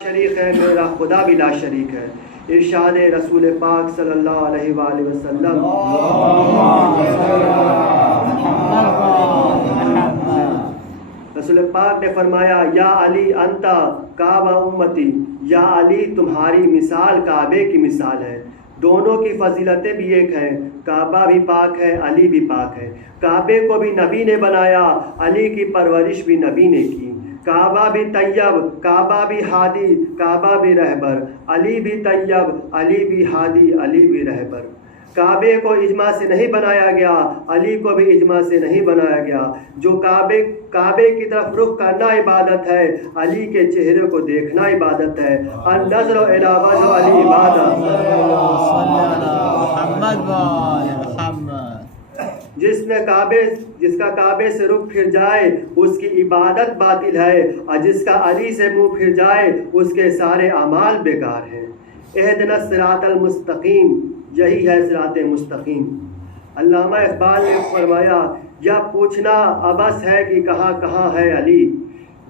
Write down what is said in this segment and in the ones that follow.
شریک ہے، میرا خدا بھی لا شریک ہے۔ ارشاد رسول پاک صلی اللہ علیہ وآلہ وسلم، رسول پاک نے فرمایا یا علی انتا کعبہ امتی، یا علی تمہاری مثال کعبے کی مثال ہے۔ دونوں کی فضیلتیں بھی ایک ہیں، کعبہ بھی پاک ہے، علی بھی پاک ہے۔ کعبے کو بھی نبی نے بنایا، علی کی پرورش بھی نبی نے کی۔ کعبہ بھی طیب، کعبہ بھی ہادی، کعبہ بھی رہبر، علی بھی طیب، علی بھی ہادی، علی بھی رہبر۔ کعبے کو اجماع سے نہیں بنایا گیا، علی کو بھی اجماع سے نہیں بنایا گیا۔ جو کعبے کی طرف رخ کرنا عبادت ہے، علی کے چہرے کو دیکھنا عبادت ہے۔ النظر الی وجہ علی عبادت۔ جس کا کعبے سے رخ پھر جائے اس کی عبادت باطل ہے، اور جس کا علی سے منہ پھر جائے اس کے سارے اعمال بیکار ہیں۔ اہدنا الصراط المستقیم، یہی ہے صراط مستقیم۔ علامہ اقبال نے فرمایا یہ پوچھنا عبث ہے کہ کہاں کہاں ہے علی،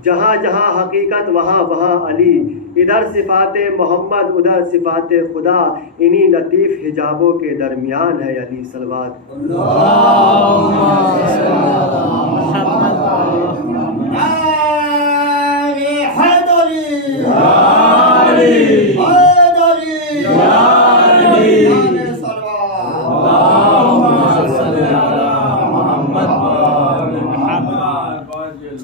جہاں جہاں حقیقت وہاں وہاں علی، ادھر صفات محمد ادھر صفات خدا، انہی لطیف حجابوں کے درمیان ہے علی۔ صلوات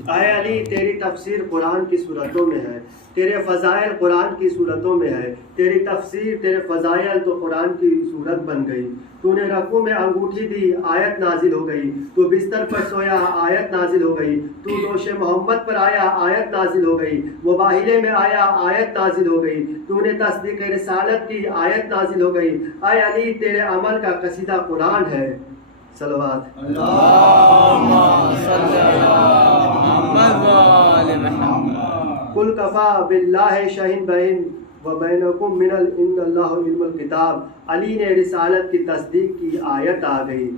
اے علی، تیری تفسیر قرآن کی صورتوں میں ہے، تیرے فضائل قرآن کی صورتوں میں ہے۔ تیری تفسیر، تیرے فضائل تو قرآن کی صورت بن گئی۔ تو نے رکوع میں انگوٹھی دی، آیت نازل ہو گئی۔ تو بستر پر سویا، آیت نازل ہو گئی۔ تو دوش محمد پر آیا، آیت نازل ہو گئی۔ مباہلے میں آیا، آیت نازل ہو گئی۔ تو نے تصدیق رسالت کی، آیت نازل ہو گئی۔ اے علی، تیرے عمل کا قصیدہ قرآن ہے۔ صلوات اللہم صلی قل کفا باللہ شہین بین و بینکم من ان اللہ علم الکتاب۔ علی نے رسالت کی تصدیق کی، آیت آ گئی۔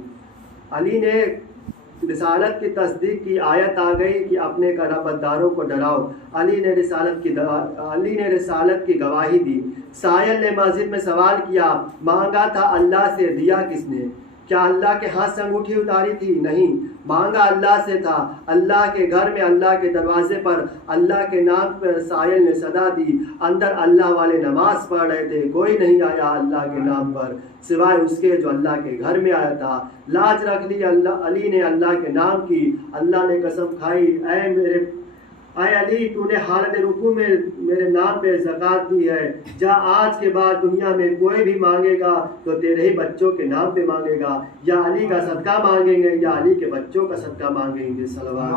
علی نے رسالت کی تصدیق کی، آیت آ گئی کہ اپنے قرابتداروں کو ڈراؤ۔ علی نے رسالت کی گواہی دی۔ سائل نے مسجد میں سوال کیا، مانگا تھا اللہ سے، دیا کس نے؟ کیا اللہ کے ہاتھ سے انگوٹھی اتاری تھی؟ نہیں، مانگا اللہ سے تھا۔ اللہ کے گھر میں، اللہ کے دروازے پر اللہ کے نام پر سائل نے صدا دی۔ اندر اللہ والے نماز پڑھ رہے تھے، کوئی نہیں آیا اللہ کے نام پر سوائے اس کے جو اللہ کے گھر میں آیا تھا۔ لاج رکھ لی علی نے اللہ کے نام کی۔ اللہ نے قسم کھائی، اے علی، تو نے حالت رکوع میں میرے نام پہ زکوٰۃ دی ہے، جا آج کے بعد دنیا میں کوئی بھی مانگے گا تو تیرے ہی بچوں کے نام پہ مانگے گا، یا علی کا صدقہ مانگیں گے یا علی کے بچوں کا صدقہ مانگیں گے۔ صلوات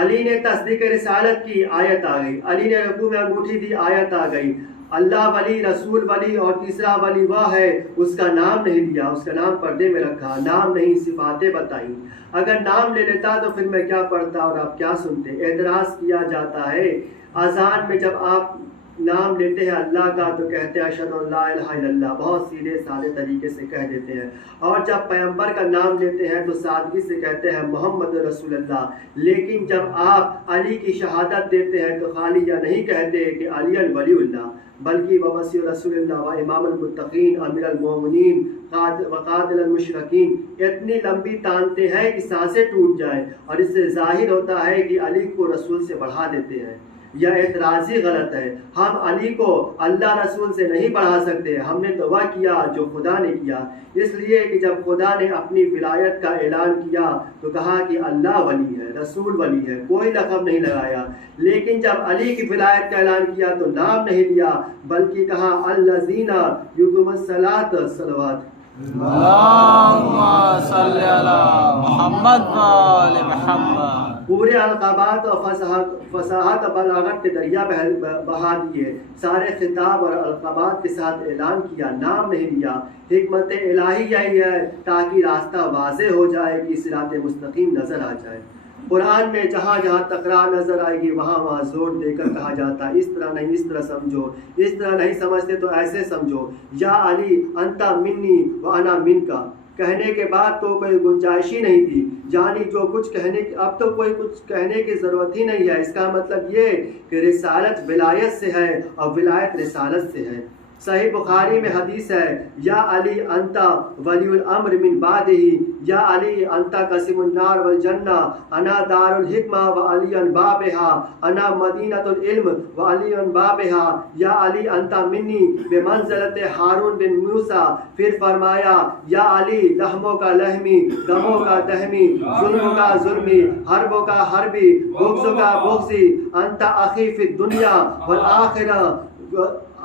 علی نے تصدیق رسالت کی، آیت آ گئی۔ علی نے رکوع میں انگوٹھی دی، آیت آ گئی۔ اللہ ولی، رسول ولی، اور تیسرا ولی وہ ہے اس کا نام نہیں لیا، اس کا نام پردے میں رکھا، نام نہیں، صفاتیں بتائیں۔ اگر نام لے لیتا تو پھر میں کیا پڑھتا اور آپ کیا سنتے؟ اعتراض کیا جاتا ہے اذان میں، جب آپ نام لیتے ہیں اللہ کا تو کہتے ہیں اشہد ان لا الہ الا اللہ، بہت سیدھے سادے طریقے سے کہہ دیتے ہیں، اور جب پیغمبر کا نام لیتے ہیں تو سادگی سے کہتے ہیں محمد رسول اللہ۔ لیکن جب آپ علی کی شہادت دیتے ہیں تو خالی یہ نہیں کہتے کہ علی ولی اللہ، بلکہ ووصی رسول اللہ و امام المتقین امیر المومنین وقاتل المشرکین، اتنی لمبی تانتے ہیں کہ سانسیں ٹوٹ جائیں، اور اس سے ظاہر ہوتا ہے کہ علی کو رسول سے بڑھا دیتے ہیں۔ یہ اعتراضی غلط ہے۔ ہم علی کو اللہ رسول سے نہیں بڑھا سکتے، ہم نے تو وہ کیا جو خدا نے کیا، اس لیے کہ جب خدا نے اپنی ولایت کا اعلان کیا تو کہا کہ اللہ ولی ہے، رسول ولی ہے، کوئی لقب نہیں لگایا۔ لیکن جب علی کی ولایت کا اعلان کیا تو نام نہیں لیا، بلکہ کہا الذین یقیمون الصلاۃ۔ صلوات اللہم صلی علی محمد و آل محمد۔ پورے القابات اور فصاحت اور بلاغت کے دریا بہا دیے، سارے خطاب اور القابات کے ساتھ اعلان کیا، نام نہیں لیا۔ حکمت الہی یہی ہے تاکہ راستہ واضح ہو جائے کہ صراط مستقیم نظر آ جائے۔ قرآن میں جہاں جہاں تکرار نظر آئے گی وہاں وہاں زور دے کر کہا جاتا ہے اس طرح نہیں، اس طرح سمجھو، اس طرح نہیں سمجھتے تو ایسے سمجھو۔ یا علی انت منی و انا منکا، کہنے کے بعد تو کوئی گنجائش ہی نہیں تھی، یعنی جو کچھ کہنے اب تو کوئی کچھ کہنے کی ضرورت ہی نہیں ہے۔ اس کا مطلب یہ کہ رسالت ولایت سے ہے اور ولایت رسالت سے ہے۔ صحیح بخاری میں حدیث ہے، یا علی انت ولی الامر من بعدہ، یا علی انت قسم النار والجنہ، انا دار الحکمہ وعلی بابہا، انا مدینۃ العلم وعلی بابہا، یا علی انت منی بمنزلت ہارون بن موسیٰ۔ پھر فرمایا، یا علی لحموں کا لحمی، دموں کا دہمی، ظلموں کا ظلمی، حربوں کا حربی، بغضوں کا بغضی، انت اخی فی الدنیا والآخرہ،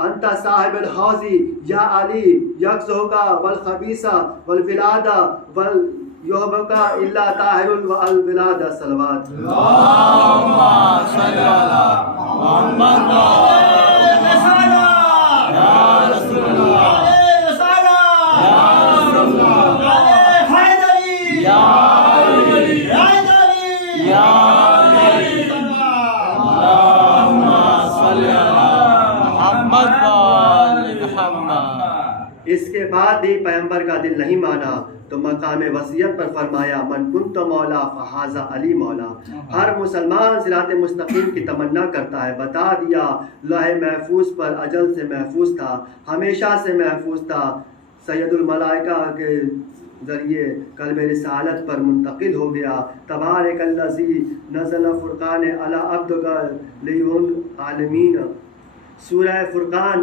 انت صاحب الحوضی، یا علی یکزہکا والخبیثہ والولادہ والیہبکا الا طاہر والولادہ۔ صلوات اللہم صلی علی محمد یا رسول اللہ یا رسول اللہ یا علی یا علی، اللہم صلی علی محمد محمد۔ اس کے بعد بھی پیغمبر کا دل نہیں مانا تو مقام وصیت پر فرمایا، من کنت مولا فہذا علی مولا۔ ہر مسلمان صراط مستقیم کی تمنا کرتا ہے، بتا دیا لوح محفوظ پر اجل سے محفوظ تھا، ہمیشہ سے محفوظ تھا، سید الملائکہ کے ذریعے قلب رسالت پر منتقل ہو گیا۔ تبارک الذی نزل فرقان علی عبدک لیہن عالمین۔ سورہ فرقان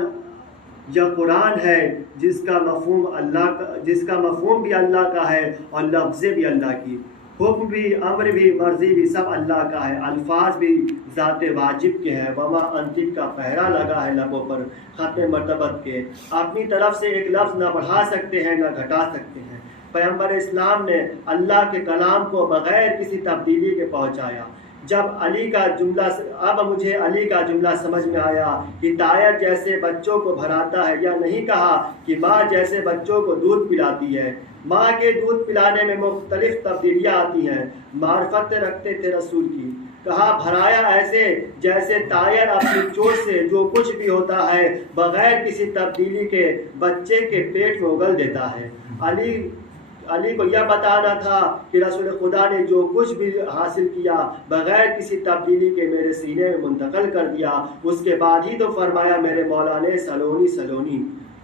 یا قرآن ہے جس کا مفہوم بھی اللہ کا ہے اور لفظ بھی اللہ کی، حکم بھی، امر بھی، مرضی بھی سب اللہ کا ہے، الفاظ بھی ذات واجب کے ہیں۔ وما انطق کا پہرا لگا ہے لبوں پر ختم مرتبت کے، اپنی طرف سے ایک لفظ نہ بڑھا سکتے ہیں نہ گھٹا سکتے ہیں۔ پیغمبر اسلام نے اللہ کے کلام کو بغیر کسی تبدیلی کے پہنچایا۔ جب اب مجھے علی کا جملہ سمجھ میں آیا کہ طائر جیسے بچوں کو بھراتا ہے، یا نہیں کہا کہ ماں جیسے بچوں کو دودھ پلاتی ہے۔ ماں کے دودھ پلانے میں مختلف تبدیلیاں آتی ہیں، معرفت رکھتے تھے رسول کی۔ کہا بھرایا ایسے جیسے طائر اپنی چوچ سے جو کچھ بھی ہوتا ہے بغیر کسی تبدیلی کے بچے کے پیٹ میں اگل دیتا ہے۔ علی کو یہ بتانا تھا کہ رسول خدا نے جو کچھ بھی حاصل کیا بغیر کسی تبدیلی کے میرے سینے میں منتقل کر دیا۔ اس کے بعد ہی تو فرمایا میرے مولا نے سلونی سلونی۔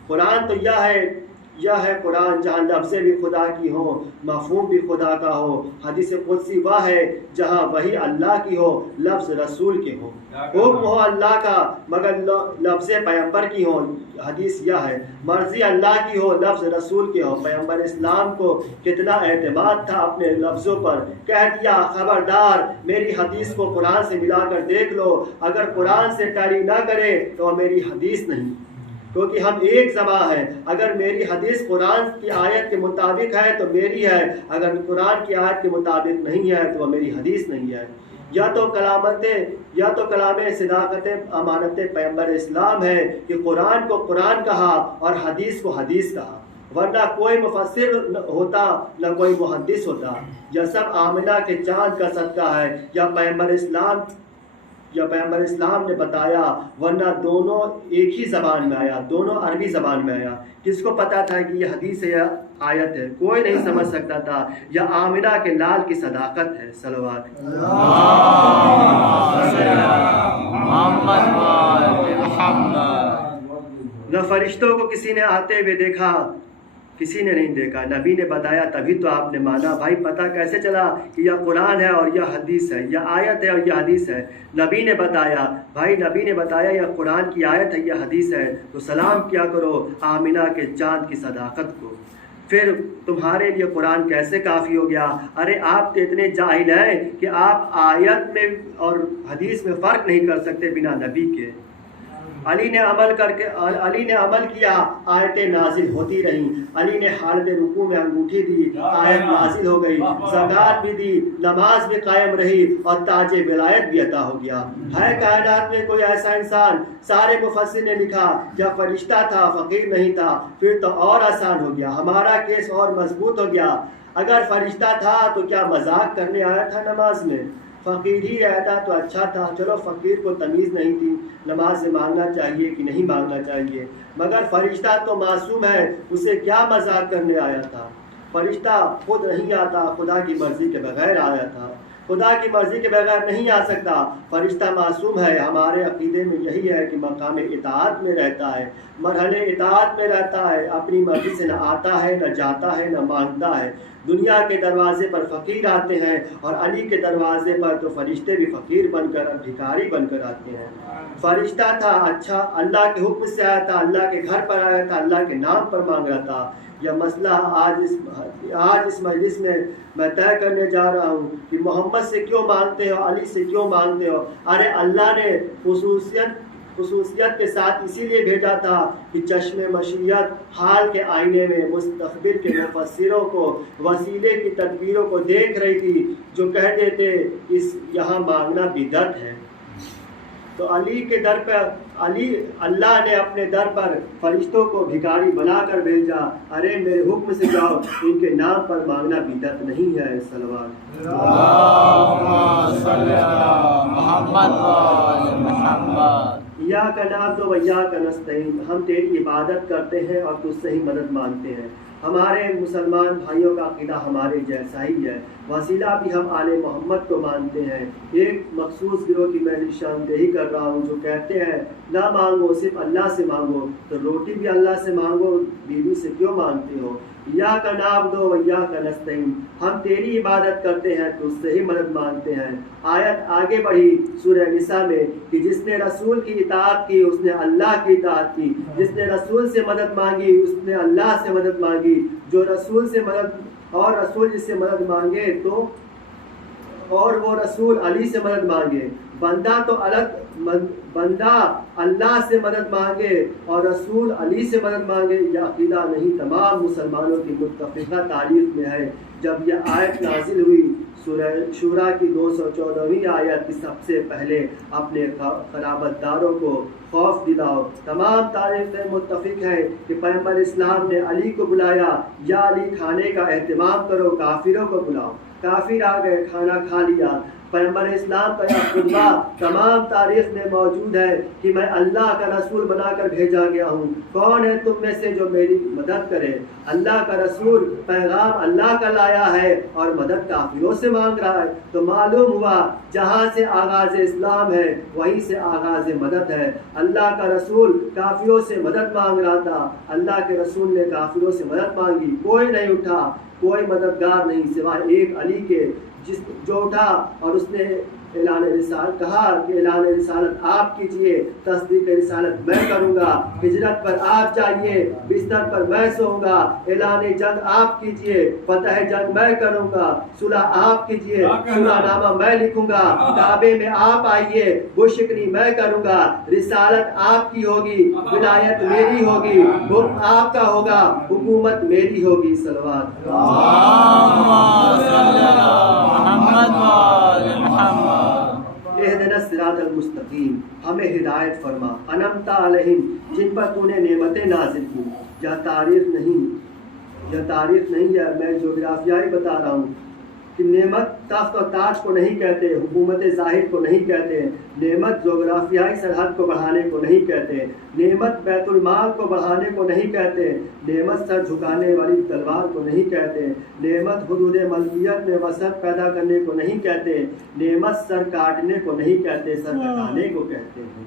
قرآن تو یہ ہے قرآن جہاں لفظ بھی خدا کی ہو، مفہوم بھی خدا کا ہو۔ حدیث قدسی وہ ہے جہاں وہی اللہ کی ہو، لفظ رسول کے ہو۔ حکم ہو اللہ کا مگر لفظ پیغمبر کی ہو، حدیث یہ ہے۔ مرضی اللہ کی ہو، لفظ رسول کے ہو۔ پیغمبر اسلام کو کتنا اعتماد تھا اپنے لفظوں پر، کہہ دیا خبردار میری حدیث کو قرآن سے ملا کر دیکھ لو، اگر قرآن سے ٹیلی نہ کرے تو میری حدیث نہیں، کیونکہ ہم ایک زبان ہے۔ اگر میری حدیث قرآن کی آیت کے مطابق ہے تو میری ہے، اگر قرآن کی آیت کے مطابق نہیں ہے تو وہ میری حدیث نہیں ہے۔ یا تو کلام صداقت امانت پیغمبر اسلام ہے کہ قرآن کو قرآن کہا اور حدیث کو حدیث کہا، ورنہ کوئی مفسر ہوتا نہ کوئی محدث ہوتا۔ یہ سب آمنہ کے چاند کا صدقہ ہے یا پیغمبر اسلام نے بتایا، ورنہ دونوں ایک ہی زبان میں آیا، دونوں عربی زبان میں آیا۔ کس کو پتا تھا کہ یہ حدیث ہے یا آیت ہے؟ کوئی نہیں سمجھ سکتا تھا۔ یہ آمنہ کے لال کی صداقت ہے۔ صلوات نہ فرشتوں کو کسی نے آتے ہوئے دیکھا، کسی نے نہیں دیکھا، نبی نے بتایا تبھی تو آپ نے مانا۔ بھائی پتہ کیسے چلا کہ یہ قرآن ہے اور یہ حدیث ہے، یہ آیت ہے اور یہ حدیث ہے؟ نبی نے بتایا۔ بھائی نبی نے بتایا یہ قرآن کی آیت ہے، یہ حدیث ہے، تو سلام کیا کرو آمنہ کے چاند کی صداقت کو۔ پھر تمہارے لیے قرآن کیسے کافی ہو گیا؟ ارے آپ تو اتنے جاہل ہیں کہ آپ آیت میں اور حدیث میں فرق نہیں کر سکتے بنا نبی کے۔ علی نے عمل کیا، آیتیں نازل ہوتی رہیں۔ علی نے حالت رکوع میں انگوٹھی دی، آیت نازل ہو گئی، زکوٰۃ بھی دی، نماز بھی قائم رہی اور تاج ولایت بھی عطا ہو گیا۔ ہے کائنات میں کوئی ایسا انسان؟ سارے مفسر نے لکھا جب فرشتہ تھا، فقیر نہیں تھا، پھر تو اور آسان ہو گیا، ہمارا کیس اور مضبوط ہو گیا۔ اگر فرشتہ تھا تو کیا مذاق کرنے آیا تھا نماز میں؟ فقیر ہی رہتا تو اچھا تھا۔ چلو فقیر کو تمیز نہیں تھی نماز سے مانگنا چاہیے کہ نہیں مانگنا چاہیے، مگر فرشتہ تو معصوم ہے، اسے کیا مذاق کرنے آیا تھا؟ فرشتہ خود نہیں آتا، خدا کی مرضی کے بغیر آیا تھا، خدا کی مرضی کے بغیر نہیں آ سکتا۔ فرشتہ معصوم ہے، ہمارے عقیدے میں یہی ہے کہ مقام اطاعت میں رہتا ہے، مرحلے اطاعت میں رہتا ہے، اپنی مرضی سے نہ آتا ہے، نہ جاتا ہے، نہ مانگتا ہے۔ دنیا کے دروازے پر فقیر آتے ہیں اور علی کے دروازے پر تو فرشتے بھی فقیر بن کر، بھکاری بن کر آتے ہیں۔ فرشتہ تھا، اچھا اللہ کے حکم سے آیا تھا، اللہ کے گھر پر آیا تھا، اللہ کے نام پر مانگ رہا تھا۔ یہ مسئلہ آج اس مجلس میں طے کرنے جا رہا ہوں کہ محمد سے کیوں مانگتے ہو، علی سے کیوں مانگتے ہو؟ ارے اللہ نے خصوصیت کے ساتھ اسی لیے بھیجا تھا کہ چشم مشیت حال کے آئینے میں مستقبل کے مفسروں کو، وسیلے کی تدبیروں کو دیکھ رہی تھی جو کہہ دیتے اس یہاں مانگنا بدعت ہے۔ تو علی کے در پر اللہ نے اپنے در پر فرشتوں کو بھکاری بنا کر بھیجا، ارے میرے حکم سے جاؤ، ان کے نام پر مانگنا بدعت نہیں ہے۔ صلوات ایاک نعبد و ایاک نستعین، ہم تیری عبادت کرتے ہیں اور تجھ سے ہی مدد مانگتے ہیں۔ ہمارے مسلمان بھائیوں کا عقیدہ ہمارے جیسا ہی ہے، وسیلہ بھی ہم آل محمد کو مانتے ہیں۔ ایک مخصوص گروہ کی میں نشاندہی کر رہا ہوں جو کہتے ہیں نہ مانگو، صرف اللہ سے مانگو، تو روٹی بھی اللہ سے مانگو، بیوی سے کیوں مانگتے ہو؟ ایاک نعبد و ایاک نستعین، ہم تیری عبادت کرتے ہیں، تجھ سے ہی مدد مانگتے ہیں۔ آیت آگے بڑھی سورہ نساء میں کہ جس نے رسول کی اطاعت کی اس نے اللہ کی اطاعت کی، جس نے رسول سے مدد مانگی اس نے اللہ سے مدد مانگی، جو رسول سے مدد اور رسول جس سے مدد مانگے تو اور وہ رسول علی سے مدد مانگے۔ بندہ اللہ سے مدد مانگے اور رسول علی سے مدد مانگے، یہ عقیدہ نہیں تمام مسلمانوں کی متفقہ تاریخ میں ہے۔ جب یہ آیت نازل ہوئی سورہ شورا کی 214ویں آیت کی سب سے پہلے اپنے قرابت داروں کو خوف دلاؤ، تمام تاریخیں متفق ہیں کہ پیغمبر اسلام نے علی کو بلایا، یا علی کھانے کا اہتمام کرو، کافروں کو بلاؤ، کافر آ گئے، کھانا کھا لیا۔ پیغمبر اسلام کا یہ خطبہ تمام تاریخ میں موجود ہے کہ میں اللہ کا رسول بنا کر بھیجا گیا ہوں، کون ہے تم میں سے جو میری مدد کرے؟ اللہ کا رسول پیغام اللہ کا لایا ہے اور مدد کافروں سے مانگ رہا ہے، تو معلوم ہوا جہاں سے آغاز اسلام ہے وہیں سے آغاز مدد ہے۔ اللہ کا رسول کافروں سے مدد مانگ رہا تھا، اللہ کے رسول نے کافروں سے مدد مانگی، کوئی نہیں اٹھا، کوئی مددگار نہیں سوائے ایک علی کے، جو اٹھا اور اس نے اعلان رسالت کہا کہ اعلان رسالت آپ کیجئے، تصدیق رسالت میں کروں گا، ہجرت پر آپ جائیے، بستر پر میں سوؤں گا، اعلان جنگ آپ کیجئے، فتح جنگ میں کروں گا، صلح آپ کیجئے، صلح نامہ میں لکھوں گا، کعبے میں آپ آئیے، بشکنی میں کروں گا، رسالت آپ کی ہوگی، ولایت میری ہوگی، حکم آپ کا ہوگا، حکومت میری ہوگی۔ صلوات اہدنا الصراط المستقیم، ہمیں ہدایت فرما، انعمت علیہم، جن پر تو نے نعمتیں نازل کی۔ یہ تاریخ نہیں ہے، میں جغرافیائی بتا رہا ہوں کہ نعمت تخت و تاج کو نہیں کہتے، حکومت ظاہر کو نہیں کہتے، نعمت جغرافیائی سرحد کو بڑھانے کو نہیں کہتے، نعمت بیت المال کو بڑھانے کو نہیں کہتے، نعمت سر جھکانے والی تلوار کو نہیں کہتے، نعمت حدود ملکیت میں وسعت پیدا کرنے کو نہیں کہتے، نعمت سر کاٹنے کو نہیں کہتے، سر کٹانے کو کہتے ہیں۔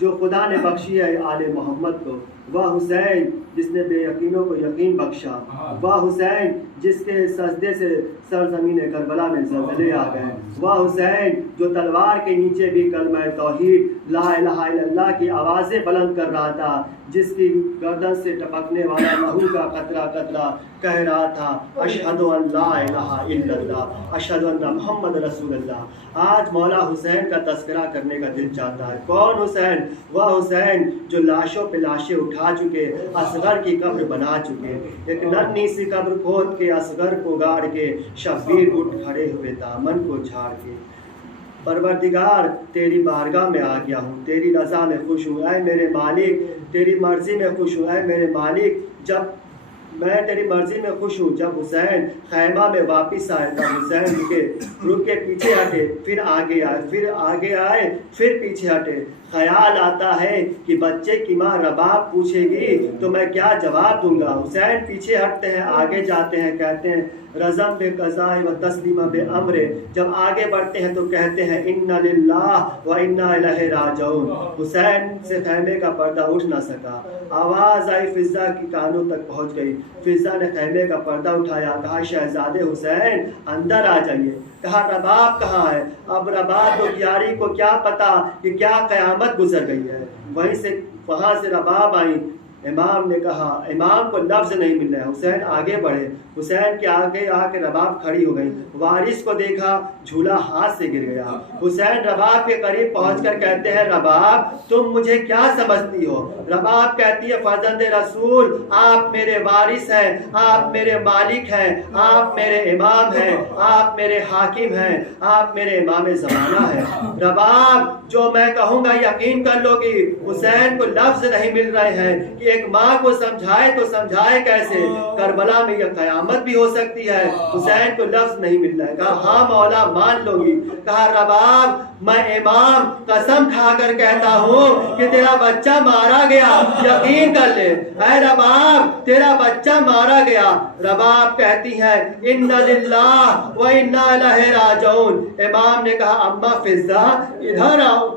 جو خدا نے بخشی ہے آل محمد کو، وہ حسین جس نے بے یقینوں کو یقین بخشا، وہ حسین جس کے سجدے سے سرزمین کربلا میں زلزلے آ گئے، وہ حسین جو تلوار کے نیچے بھی کلمہ توحید لا الہ الا اللہ کی آوازیں بلند کر رہا تھا، جس کی گردن سے ٹپکنے والا لہو کا قطرہ قطرہ کہہ رہا تھا اشہد ان لا الہ الا اللہ، اشہد ان محمد رسول اللہ۔ آج مولا حسین کا تذکرہ کرنے کا دل چاہتا ہے۔ کون حسین؟ وہ حسین جو لاشوں پہ لاشیں اٹھا چکے، اصغر کی قبر بنا چکے، ایک ننھی سی قبر کھود کے اصغر کو گاڑ کے شبیر اٹھ کھڑے ہوئے دامن کو جھاڑ کے۔ پروردگار تیری بارگاہ میں آ گیا ہوں، تیری رضا میں خوش ہوں، اے میرے مالک، تیری مرضی میں خوش ہوں، اے میرے مالک۔ جب میں تیری مرضی میں خوش ہوں. جب حسین خیمہ میں واپس آئے تب حسین رک کے پیچھے ہٹے, پھر آگے آئے, پھر آگے آئے, پھر پیچھے ہٹے. خیال آتا ہے کہ بچے کی ماں رباب پوچھے گی تو میں کیا جواب دوں گا. حسین پیچھے ہٹتے ہیں, آگے جاتے ہیں, کہتے ہیں رزم بے قضاء و تسلیم بے امر. جب آگے بڑھتے ہیں تو کہتے ہیں انا للہ و انا الیہ راجعون. حسین سے خیمے کا پردہ اٹھ نہ سکا. آواز آئی, فضا کی کانوں تک پہنچ گئی. فضا نے خیمے کا پردہ اٹھایا, کہا شہزادے حسین اندر آ جائیے. کہا رباب کہاں ہے؟ اب رباب و یاری کو کیا پتا کہ کیا قیامت گزر گئی ہے. وہاں سے رباب آئی. امام نے کہا, امام کو لفظ نہیں مل رہا. حسین آگے بڑھے, حسین کے آگے آ کے رباب کھڑی ہو گئی. وارث کو دیکھا, جھولا ہاتھ سے گر گیا. حسین رباب کے قریب پہنچ کر کہتے ہیں رباب تم مجھے کیا سمجھتی ہو؟ رباب کہتی ہے فرزند رسول آپ میرے وارث ہیں, آپ میرے مالک ہیں, آپ میرے امام ہیں, آپ میرے حاکم ہیں, آپ میرے امام زمانہ ہیں. رباب جو میں کہوں گا یقین کر لو گی. حسین کو لفظ نہیں مل رہے ہیں کہ ایک ماں کو سمجھائے تو سمجھائے کیسے. کربلا میں یہ قیامت بھی ہو سکتی ہے. حسین کو لفظ نہیں مل رہا ہے. کہا ہاں مولا مان لو گی. کہا رباب میں امام قسم کھا کر کہتا ہوں کہ تیرا بچہ مارا گیا, یقین کر لے. اے رباب تیرا بچہ مارا گیا. رباب کہتی ہے انا للہ و انا الیہ راجعون. امام نے کہا اما فضا ادھر آؤ.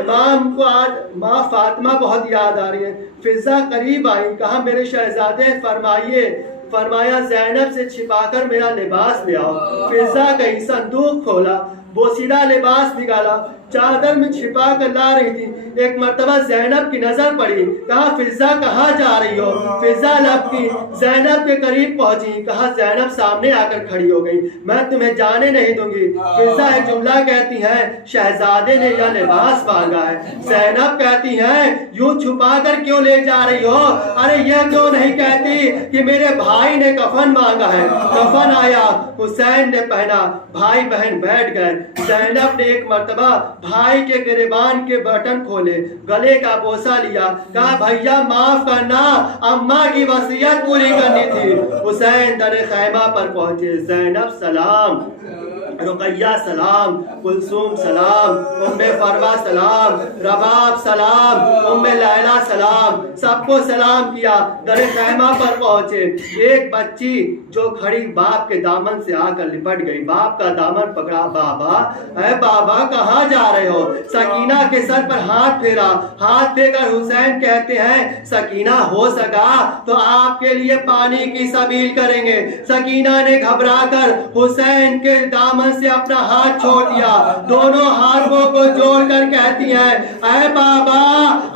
امام کو آج ماں فاطمہ بہت یاد آ رہی ہے. فضا قریب آئی, کہا میرے شہزادے فرمائیے. فرمایا زینب سے چھپا کر میرا لباس لے آؤ. فضا گئی, صندوق کھولا, بوسیدہ لباس نکالا, چادر میں چھپا کر لا رہی تھی. ایک مرتبہ زینب کی نظر پڑی, کہا فضا کہاں جا رہی ہو؟ فضا لب کی, زینب کے قریب پہنچی. کہا زینب سامنے آ کر کھڑی ہو گئی, میں تمہیں جانے نہیں دوں گی. فضا ایک جملہ کہتی ہے شہزادے نے یہ لباس مانگا ہے. زینب کہتی ہے یوں چھپا کر کیوں لے جا رہی ہو؟ ارے یہ کیوں نہیں کہتی کہ میرے بھائی نے کفن مانگا ہے. کفن آیا, حسین نے پہنا, بھائی بہن بیٹھ گئے. زینب نے ایک مرتبہ بھائی کے گریبان کے بٹن کھولے, گلے کا بوسہ لیا, کہا بھیا معاف کرنا, اماں کی وصیت پوری کرنی تھی. حسین در خیمہ پر پہنچے. زینب سلام, رقیہ سلام, کلثوم سلام, ام فروا سلام, رباب سلام, ام لیلہ سلام, سب کو سلام کیا. در خیمہ پر پہنچے. ایک بچی جو کھڑی باپ کے دامن سے آ کر لپٹ گئی, باپ کا دامن پکڑا. بابا اے بابا کہاں جا رہے ہو؟ سکینہ کے سر پر ہاتھ پھیرا. ہاتھ پھیر کر حسین کہتے ہیں سکینہ ہو سکا تو آپ کے لیے پانی کی سبیل کریں گے. سکینہ نے گھبرا کر حسین کے دامن سے اپنا ہاتھ چھوڑ دیا. دونوں ہاتھوں کو جوڑ کر کہتی ہیں اے بابا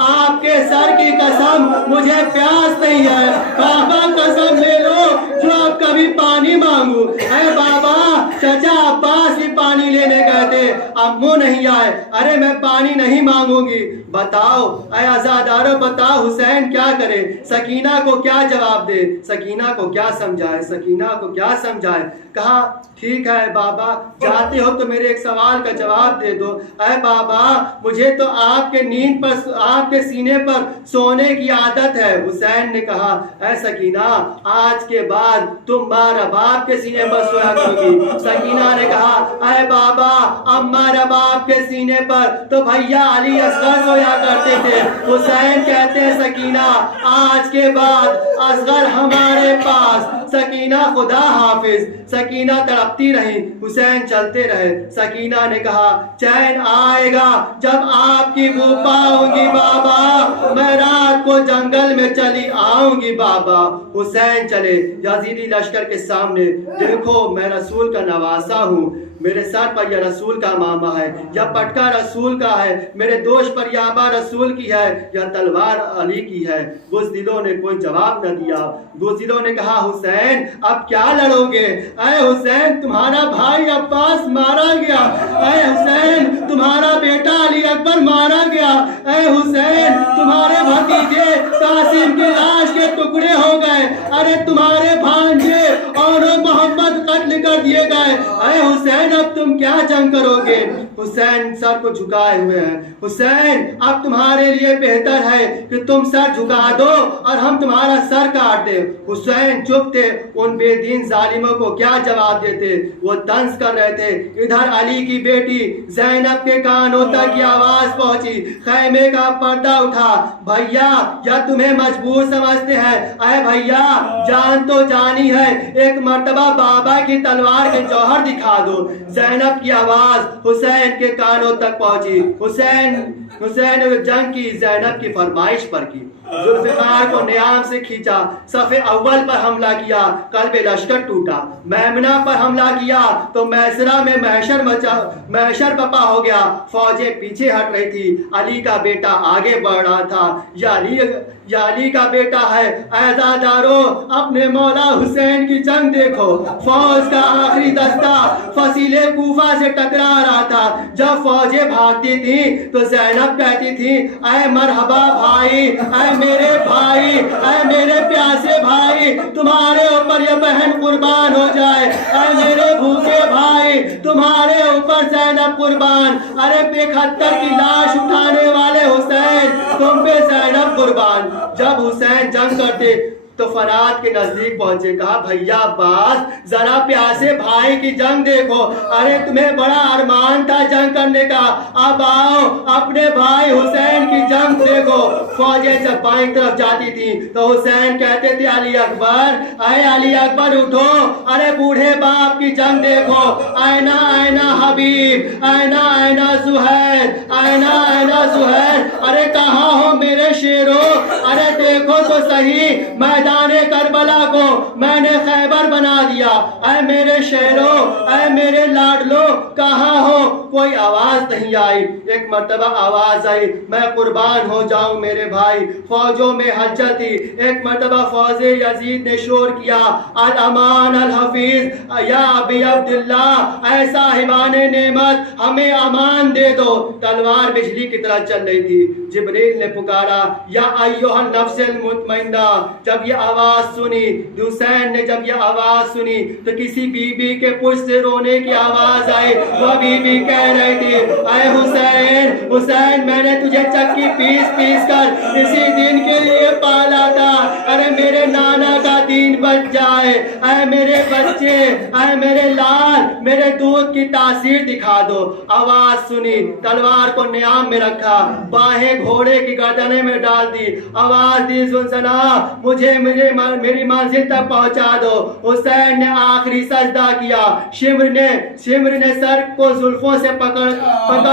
آپ کے سر کی قسم مجھے پیاس نہیں ہے. بابا قسم لے لو جو آپ کبھی پانی مانگو. اے بابا چچا عباس بھی پانی لینے گئے تھے, امو نہیں آئے. ارے میں پانی نہیں مانگوں گی. بتاؤ اے عزادارو بتاؤ حسین کیا کرے؟ سکینہ کو کیا جواب دے؟ سکینہ کو کیا سمجھائے؟ سکینہ کو کیا سمجھائے؟ کہا ٹھیک ہے بابا جاتے ہو تو میرے ایک سوال کا جواب دے دو. اے بابا مجھے تو آپ کے نیند پر, آپ کے سینے پر سونے کی عادت ہے. حسین نے کہا اے سکینہ آج کے بعد تم ماں رباب کے سینے پر سویا کرو گی. سکینہ نے کہا اے بابا اماں رباب کے سینے پر تو بھیا علی اصغر سویا کرتے تھے. حسین کہتے ہیں سکینہ آج کے بعد اصغر ہمارے پاس. سکینہ خدا حافظ. سکینہ تڑپتی رہی, حسین چلتے رہے. سکینہ نے کہا چین آئے گا جب آپ کی بو پاؤں گی بابا, میں رات کو جنگل میں چلی آؤں گی بابا. حسین چلے یزیدی لشکر کے سامنے. دیکھو میں رسول کا نواسا ہوں, میرے سر پر یہ رسول کا ماما ہے, یہ پٹکا رسول کا ہے, میرے دوش پر یہ آبا رسول کی ہے, یہ تلوار علی کی ہے. بزدلوں نے کوئی جواب نہ دیا. بزدلوں نے کہا حسین اب کیا لڑو گے؟ اے حسین تمہارا بھائی عباس مارا گیا. اے حسین تمہارا بیٹا علی اکبر مارا گیا. اے حسین تمہارے بھتیجے قاسم کے لاش کے ٹکڑے ہو گئے. ارے تمہارے بھانجے اور محمد قتل کر دیے گئے. اے حسین اب تم کیا جنگ کرو گے؟ حسین سر کو جھکائے ہوئے ہیں. حسین اب تمہارے لیے بہتر ہے کہ تم سر جھکا دو اور ہم تمہارا سر کاٹ دیں. حسین چپ تھے. ان بے دین ظالموں کو کیا جواب دیتے؟ وہ طنز کر رہے تھے. ادھر علی کی بیٹی زینب کے کانوں تک کی آواز پہنچی. خیمے کا پردہ اٹھا. بھیا یا تمہیں مجبور سمجھتے ہیں؟ اے بھیا جان تو جانی ہے, ایک مرتبہ بابا کی تلوار کے جوہر دکھا دو. زینب کی آواز حسین کے کانوں تک پہنچی. حسین جنگ کی زینب کی فرمائش پر کی. ذوالفقار کو نیام سے کھینچا. صف اول پر حملہ کیا, قلب لشکر ٹوٹا. میمنہ پر حملہ کیا تو میسرہ میں محشر بپا ہو گیا. فوجیں پیچھے ہٹ رہی تھی. علی کا بیٹا آگے بڑھ رہا تھا. یا علی کا بیٹا ہے. عزادارو اپنے مولا حسین کی جنگ دیکھو. فوج کا آخری دستہ فصیل کوفہ سے ٹکرا رہا تھا. جب فوجیں بھاگتی تھیں تو زینب کہتی تھی اے مرحبا بھائی, اے میرے بھائی, اے میرے پیاسے بھائی, تمہارے اوپر یہ بہن قربان ہو جائے. اے میرے بھوکے بھائی, تمہارے اوپر زینب قربان. ارے 71 کی لاش اٹھانے والے حسین, تم پہ زینب قربان. جب حسین جنگ کرتے تو فرات کے نزدیک پہنچے. کہا بھیا عباس ذرا پیاسے بھائی کی جنگ دیکھو. ارے تمہیں بڑا ارمان تھا جنگ کرنے کا, اب آؤ اپنے بھائی حسین کی جنگ دیکھو. فوجیں جب بائیں طرف جاتی تھی تو حسین کہتے تھے علی اکبر, اے علی اکبر اٹھو, ارے بوڑھے باپ کی جنگ دیکھو. اینا اینا حبیب, اینا اینا سہیل, اینا اینا سہیل, ارے کہاں ہو میرے شیرو, ارے دیکھو تو صحیح میدان کربلا کو میں نے خیبر بنا دیا. اے میرے شہروں, اے میرے لاڈلو, کہاں ہو؟ کوئی آواز نہیں آئی. ایک مرتبہ آواز آئی, میں قربان ہو جاؤں میرے بھائی. فوجوں میں ہلچل تھی. ایک مرتبہ فوج یزید نے شور کیا الامان الحفیظ یا ابی عبداللہ, اے صاحبان نعمت ہمیں امان دے دو. تلوار بجلی کی طرح چل رہی تھی. جبریل نے پکارا یا ایھا النفس المطمئنہ. جب یہ آواز سنی, حسین نے جب یہ آواز سنی تو کسی بی بی کے پشت سے رونے کی آواز آئی. وہ بی بی کہہ رہی تھی اے حسین, حسین میں نے تجھے چکی پیس پیس کر اسی دن کے لیے پالا تھا. ارے میرے نانا کا دین بچ جائے. اے میرے بچے, اے میرے لال, میرے دودھ کی تاثیر دکھا دو. آواز سنی, تلوار کو نیام میں رکھا, باہیں گھوڑے کی گردنے میں ڈال دی. آواز دی زلزلہ مجھے میری منزل تک پہنچا دو. حسین نے آخری سجدہ کیا. شمر نے سر کو زلفوں سے پکڑ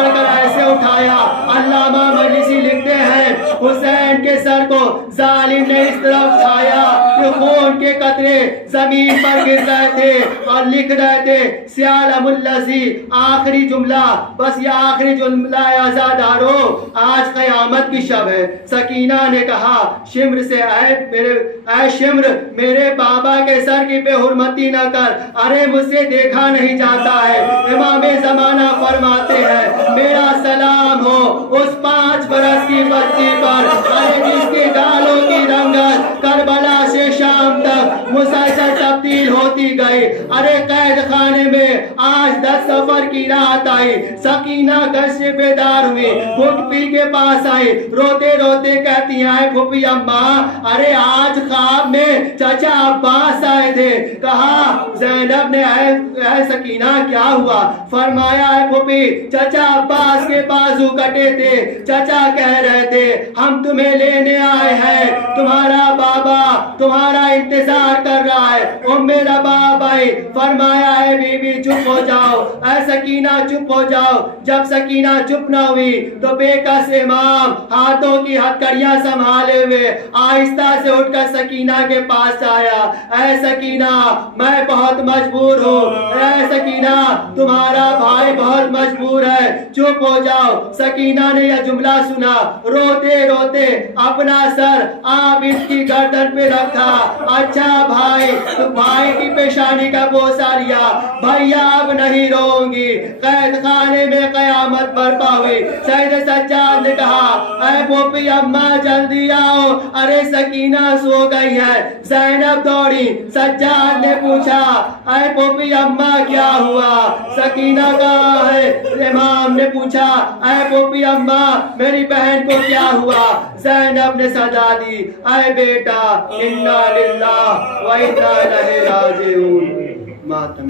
کر ایسے اٹھایا. علامہ مجلسی لکھتے ہیں حسین کے سر کو ظالم نے اس طرح اٹھایا کہ خون کے قطرے زمین پر گر رہے تھے اور لکھ رہے تھے سیالم الذی. آخری جملہ, بس یہ آخری جملہ عزادارو, آج قیامت کی شب ہے. سکینہ نے کہا شمر سے اے شمر میرے بابا کے سر کی بے حرمتی نہ کر. ارے مجھ سے دیکھا نہیں جاتا ہے. امام زمانہ فرماتے ہیں میرا سلام ہو اس 5 برس کی بچی پر, ارے جس کے گالوں کی رنگت کربلا سے شام تک مسلسل تبدیل ہوتی گئی. ارے قید خانے میں آج 10 سفر کی رات آئی. سکینہ گھر سے بیدار ہوئی, پھپھی کے پاس آئی, روتے روتے کہتی ہیں پھپھی اماں, ارے آج خواب میں چچا عباس آئے تھے. کہا زینب نے اے سکینہ کیا ہوا؟ فرمایا اے پھپھی چچا عباس کے بازو کٹے تھے. چچا کہہ رہے تھے ہم تمہیں لینے آئے ہیں, تمہارا بابا تمہارا انتظار کر رہا ہے. میرا باب آئی. فرمایا اے بی بی چپ ہو جاؤ, اے سکینہ چپ ہو جاؤ. جب سکینہ چپ نہ ہوئی تو بے کس امام ہاتھوں کی ہتھکڑیاں سنبھالے ہوئے آہستہ سے اٹھ کر سکینہ کے پاس آیا. اے سکینہ میں بہت مجبور ہوں. اے سکینہ تمہارا بھائی بہت مجبور ہے, چپ ہو جاؤ. سکینہ نے یہ جملہ سنا, روتے روتے اپنا سر عابد کی گردن پہ رکھا. اچھا بھائی, تو بھائی کی پیشانی کا بوسہ لیا. بھیا اب نہیں روؤں گی. قید خانے میں قیامت برپا ہوئی. سید سجاد نے کہا اے پھوپھی اماں جلدی آؤ, ارے سکینہ سو گئی ہے. زینب دوڑی. سجاد نے پوچھا اے پھوپھی اماں کیا ہوا؟ سکینہ کہاں ہے؟ امام نے پوچھا اے پھوپھی اما میری بہن کو کیا ہوا؟ زینب نے صدا دی اے بیٹا انا للہ و انا الیہ راجعون. ماتم